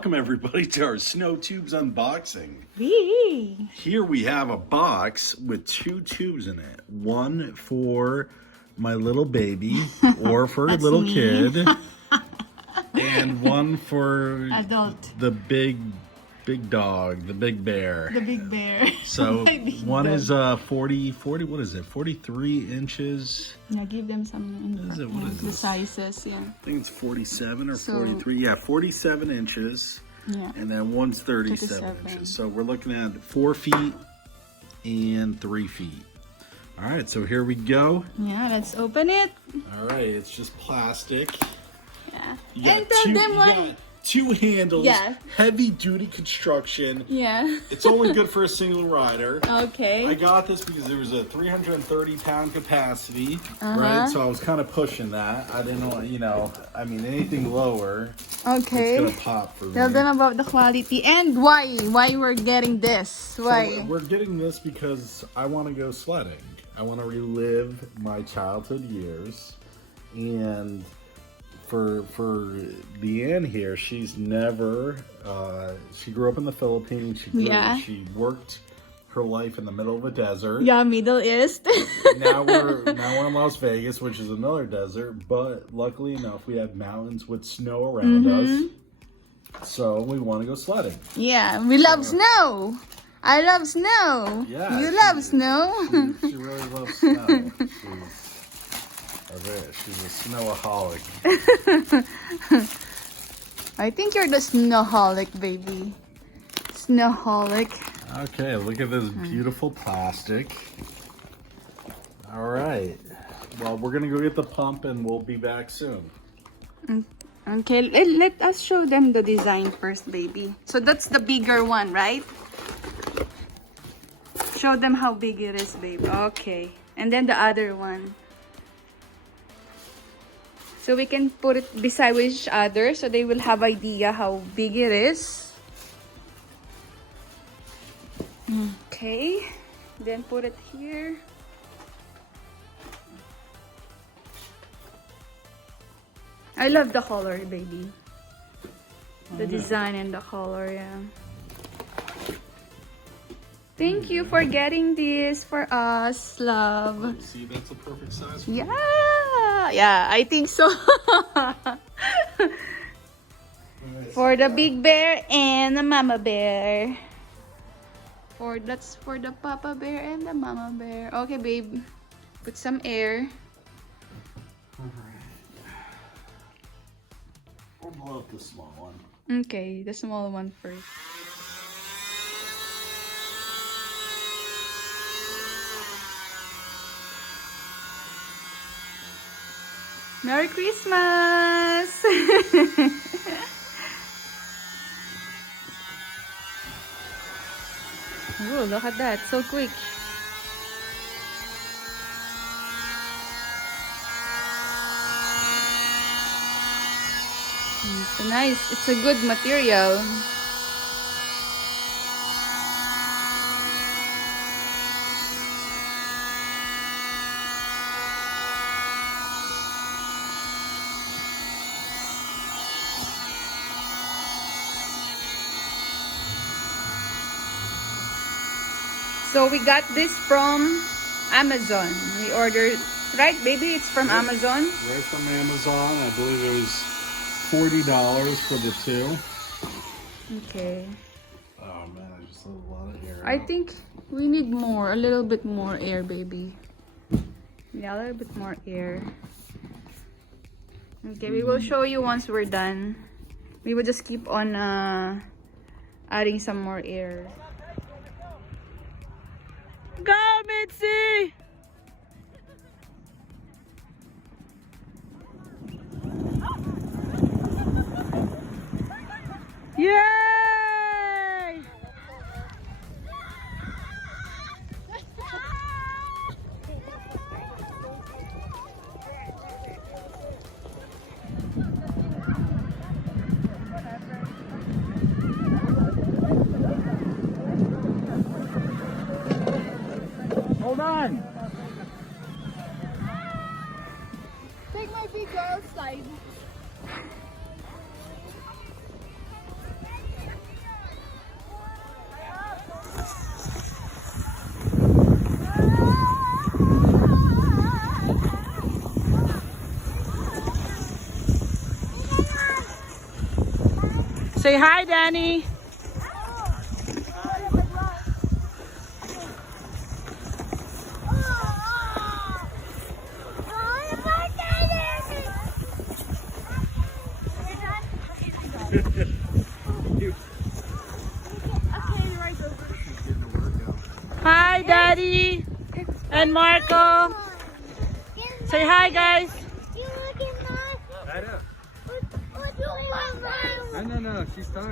Welcome everybody to our Snow Tubes unboxing. Wee. Here we have a box with two tubes in it. One for my little baby or for a little me. kid. And one for Adult. the big dog, the big bear. The big bear. So My big one dog. is 40, what is it? 43 inches. Yeah, give them some What is the this? sizes, yeah. I think it's 47 or So- 43. Yeah, 47 inches. Yeah. And then one's 37 37. inches. So we're looking at 4 feet and 3 feet. All right, so here we go. Yeah, let's open it. All right, it's just plastic. Yeah. You got And tell them you what. got two handles, Yeah. heavy duty construction. Yeah. It's only good for a single rider. Okay. I got this because there was a 330 pound capacity, right? So I was kind of pushing that. I didn't know, I mean, anything lower, Okay. it's gonna pop for me. Tell them about the quality and why we're getting this. Why? So we're getting this because I want to go sledding. I want to relive my childhood years, and for Leanne here, she's never. She grew up in the Philippines. She worked her life in the middle of a desert. Yeah, Middle East. Now we're in Las Vegas, which is another desert. But luckily enough, we have mountains with snow around us. So we want to go sledding. Yeah, we love snow. I love snow. Yeah, You love snow. She really loves snow. She's a snowaholic. I think you're the snowholic, baby. Snowholic. Okay, look at this beautiful plastic. All right. Well, we're going to go get the pump and we'll be back soon. Okay, let us show them the design first, baby. So that's the bigger one, right? Show them how big it is, baby. Okay. And then the other one. So we can put it beside each other so they will have idea how big it is. Okay. Then put it here. I love the color, baby. The design and the color, yeah. Thank you for getting this for us, love. See, that's a perfect size. Yeah, I think so. For the big bear and the mama bear. That's for the papa bear and the mama bear. Okay, babe. Put some air. We'll blow up the small one. Okay, the small one first. Merry Christmas! Oh, look at that. So quick. It's nice. It's a good material. So we got this from Amazon. We ordered, right, baby? It's from Amazon. Right from Amazon. I believe it was $40 for the two. Okay. Oh man, I just let a lot of air I out. think we need more, a little bit more air, baby. Yeah, a little bit more air. Okay, we will show you once we're done. We will just keep on adding some more air. Go, Mitzi! Yay! Hold on. Take my big girl slide. Say hi, Danny. Hi, Daddy and Marco. Say hi, guys. No, she's tired.